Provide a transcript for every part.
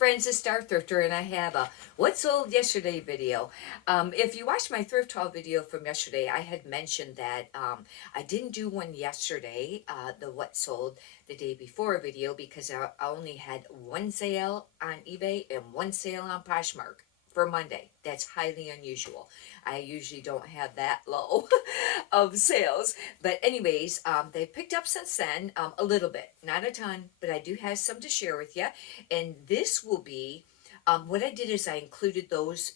friends, it's Star Thrifter, and I have a What Sold Yesterday video. If you watched my thrift haul video from yesterday, I had mentioned that I didn't do one yesterday, the What Sold the day before video, because I only had one sale on eBay and one sale on Poshmark for Monday. That's highly unusual. I usually don't have that low of sales. But anyways, they picked up since then a little bit, not a ton, but I do have some to share with you. And this will be, what I did is I included those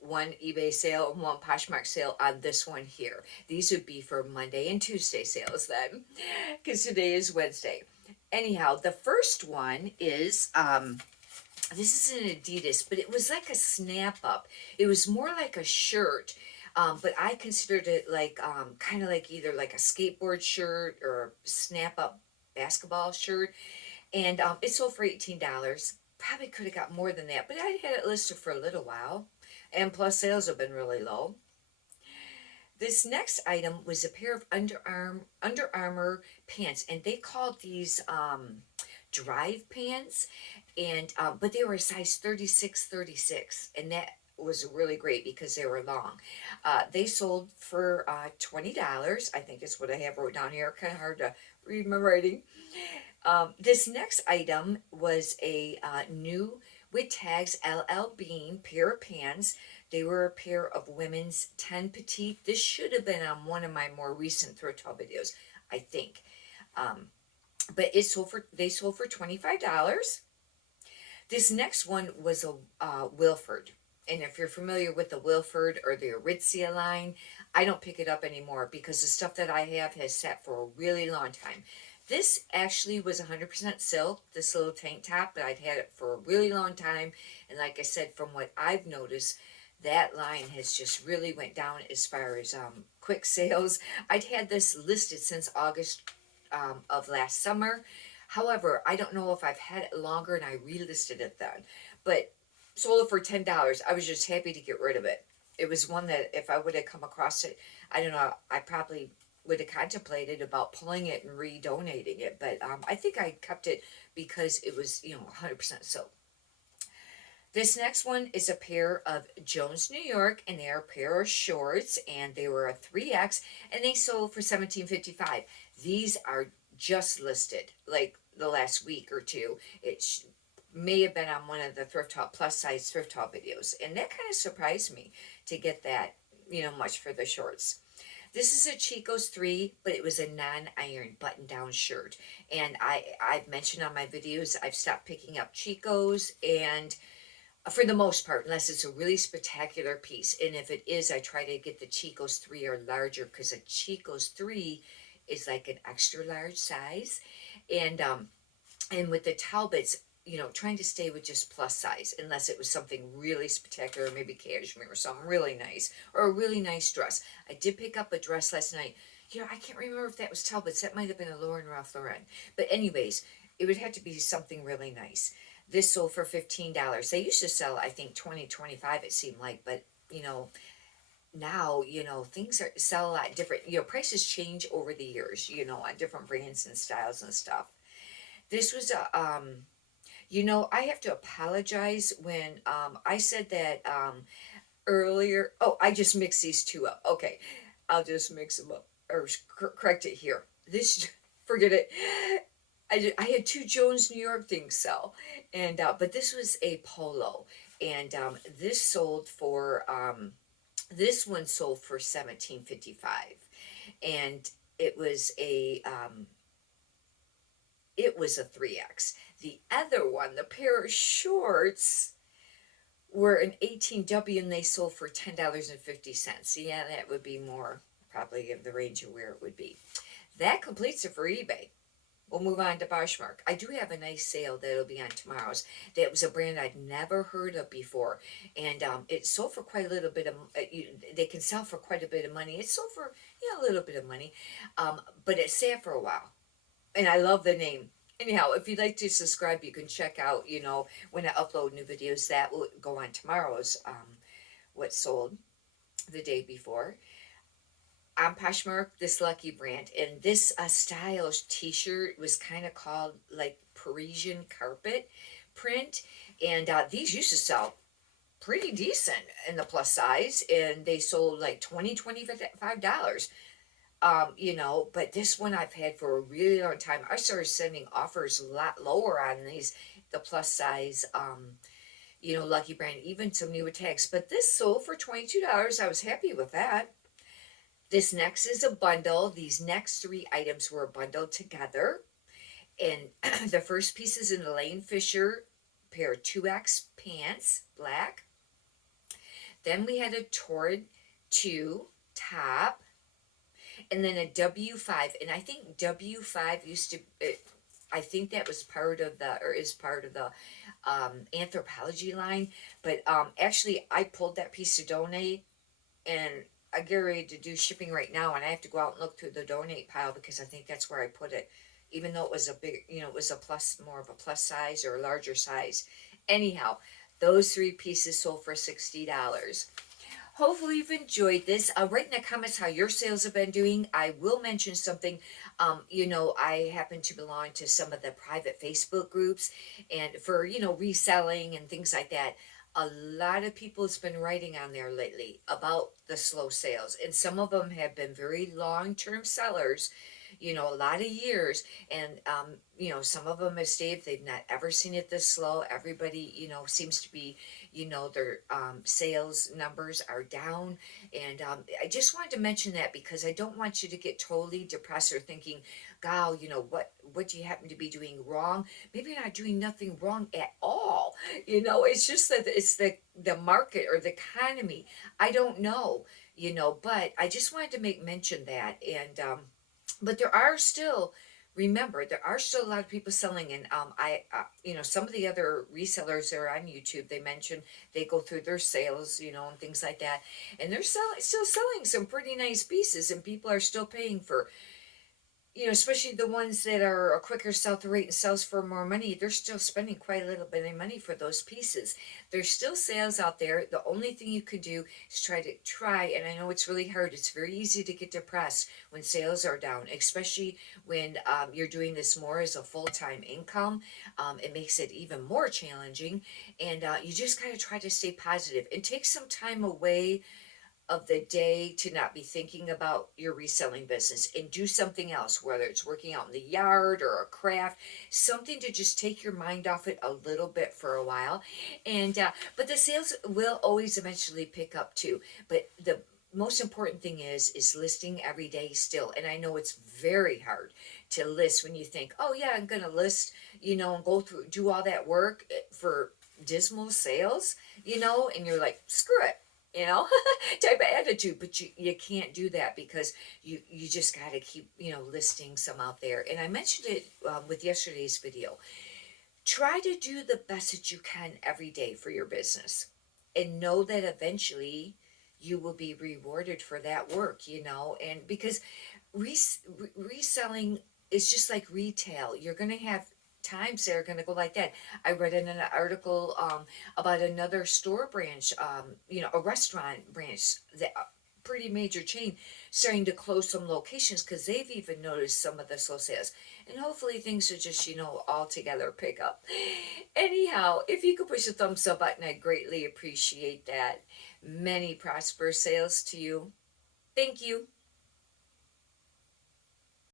one eBay sale and one Poshmark sale on this one here. These would be for Monday and Tuesday sales then, because today is Wednesday. Anyhow, the first one is, this is an Adidas, but it was like a snap up. It was more like a shirt, but I considered it like kind of like either like a skateboard shirt or snap up basketball shirt. And it sold for $18. Probably could have got more than that, but I had it listed for a little while. And plus, sales have been really low. This next item was a pair of Under Armour pants, and they called these drive pants, and but they were a size 36, and that was really great because they were long. They sold for $20. I think is what I have wrote down here. Kind of hard to read my writing. This next item was a new with tags LL Bean pair of pants. They were a pair of women's 10 petite. This should have been on one of my more recent thrift haul videos, I think. But they sold for $25. This next one was a Wilford. And if you're familiar with the Wilford or the Aritzia line, I don't pick it up anymore because the stuff that I have has sat for a really long time. This actually was 100% silk, this little tank top, but I'd had it for a really long time. And like I said, from what I've noticed, that line has just really went down as far as quick sales. I'd had this listed since August of last summer. However, I don't know if I've had it longer and I relisted it then. But sold it for $10. I was just happy to get rid of it. It was one that if I would have come across it, I don't know, I probably would have contemplated about pulling it and redonating it. But I think I kept it because it was, 100% silk. This next one is a pair of Jones, New York, and they're a pair of shorts, and they were a 3X, and they sold for $17.55. These are just listed, like the last week or two. It may have been on one of the thrift haul plus size thrift haul videos, and that kind of surprised me to get that, much for the shorts. This is a Chico's 3, but it was a non-iron button-down shirt. And I've mentioned on my videos, I've stopped picking up Chico's, and for the most part, unless it's a really spectacular piece. And if it is, I try to get the Chico's 3 or larger, because a Chico's 3 is like an extra large size. And with the Talbots, trying to stay with just plus size, unless it was something really spectacular, maybe cashmere or something really nice, or a really nice dress. I did pick up a dress last night. I can't remember if that was Talbot's. That might have been a Lauren Ralph Lauren. But anyways, it would have to be something really nice. This sold for $15. They used to sell, I think, $20, $25, it seemed like, but, now, things sell a lot different. Prices change over the years, on different brands and styles and stuff. This was I have to apologize when I said that earlier. Oh, I just mixed these two up. Okay, I'll just mix them up or correct it here. Forget it. I had two Jones, New York things sell, and but this was a polo, and this sold for this one sold for $17.55, and it was a 3X. The other one, the pair of shorts, were an 18W, and they sold for $10.50. Yeah, that would be more probably in the range of where it would be. That completes it for eBay. We'll move on to Poshmark. I do have a nice sale that'll be on tomorrow's. That was a brand I'd never heard of before, and it sold for quite a little bit of. They can sell for quite a bit of money. It sold for a little bit of money, but it sat for a while, and I love the name. Anyhow, if you'd like to subscribe, you can check out. When I upload new videos, that will go on tomorrow's. What sold the day before. On Poshmark, this Lucky brand, and this style t-shirt was kind of called like Parisian carpet print, And these used to sell pretty decent in the plus size, and they sold like $25. You know, but this one I've had for a really long time. I started sending offers a lot lower on these, the plus size, you know, Lucky Brand, even some newer tags. But this sold for $22. I was happy with that. This next is a bundle. These next three items were bundled together. And the first piece is an Elaine Fisher pair of 2X pants, black. Then we had a Torrid 2 top, and then a W5. And I think W5 used to, I think that was part of the, or is part of the anthropology line. But actually, I pulled that piece to donate, and I get ready to do shipping right now, and I have to go out and look through the donate pile because I think that's where I put it, even though it was a big, you know, it was a plus, more of a plus size or a larger size. Anyhow, those three pieces sold for $60. Hopefully you've enjoyed this. Write in the comments how your sales have been doing. I will mention something. You know, I happen to belong to some of the private Facebook groups, and for, you know, reselling and things like that. A lot of people has been writing on there lately about the slow sales, and some of them have been very long-term sellers, you know, a lot of years. And you know, some of them have stated they've not ever seen it this slow. Everybody, you know, seems to be, you know, their sales numbers are down. And I just wanted to mention that because I don't want you to get totally depressed or thinking, God, you know, what do you happen to be doing wrong? Maybe you're not doing nothing wrong at all. You know, it's just that it's the market or the economy. I don't know, you know, but I just wanted to make mention that. And but there are still, remember, there are still a lot of people selling. And I you know, some of the other resellers that are on YouTube, they mention they go through their sales, you know, and things like that, and they're still selling some pretty nice pieces, and people are still paying for, you know, especially the ones that are a quicker sell through rate and sells for more money. They're still spending quite a little bit of money for those pieces. There's still sales out there. The only thing you can do is try, and I know it's really hard. It's very easy to get depressed when sales are down, especially when you're doing this more as a full-time income. It makes it even more challenging, and you just gotta try to stay positive and take some time away of the day to not be thinking about your reselling business and do something else, whether it's working out in the yard or a craft, something to just take your mind off it a little bit for a while. And but the sales will always eventually pick up too. But the most important thing is listing every day still. And I know it's very hard to list when you think, oh yeah, I'm gonna list, you know, and go through, do all that work for dismal sales, you know, and you're like, screw it, you know, type of attitude. But you can't do that because you just got to keep, you know, listing some out there. And I mentioned it with yesterday's video. Try to do the best that you can every day for your business, and know that eventually you will be rewarded for that work, you know. And because reselling is just like retail, you're going to have times that are going to go like that. I read in an article about another store branch, you know, a restaurant branch, that pretty major chain, starting to close some locations because they've even noticed some of the slow sales. And hopefully things will just, you know, all together pick up. Anyhow, if you could push the thumbs up button, I'd greatly appreciate that. Many prosperous sales to you. Thank you.